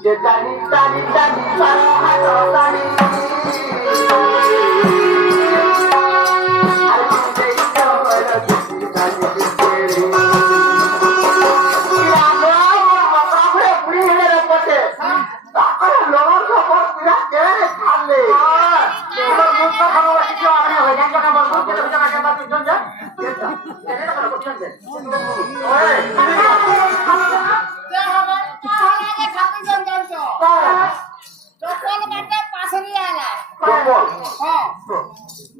যে জানি জানি জানি সারা হাত জানি আর বুঝে ইচ্ছা হলো কিছু জানি কিছু আমরা মাথায় পুরি হেলে পড়ে তারপরে লোক খবর পুরা কেড়ে খালে তোমার মুখ খাওয়া কিছু আমরা হয়ে যায় না বলবো যে তুমি আমাকে বাদ দিন যা এটা করে করছেন ওই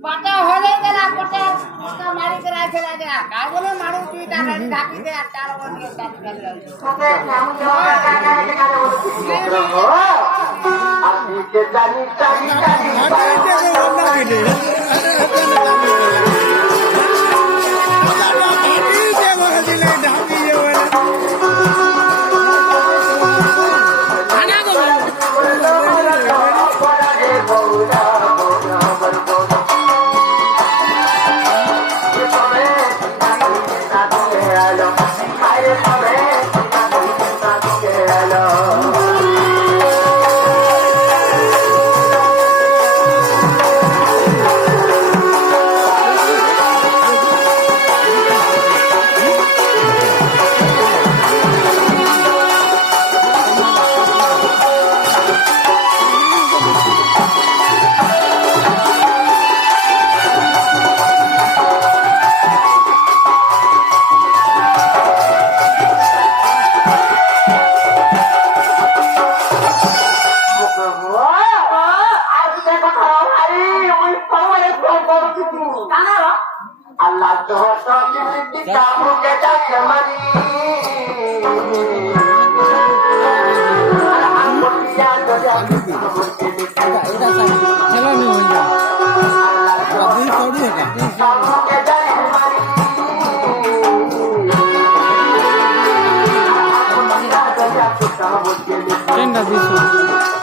বাটা হলে গেলা পটে মারি করে আছে লাগে কাই বলে মারু তুই টাকা ঢাকি দে আর টাকা বলে টাকা করে ওকে নাম জোড়া টাকা ঢাকি করে বলে আপনি যে জানি জানি জানি Allah Tuhan kamu kita kemari. Tenda bisu.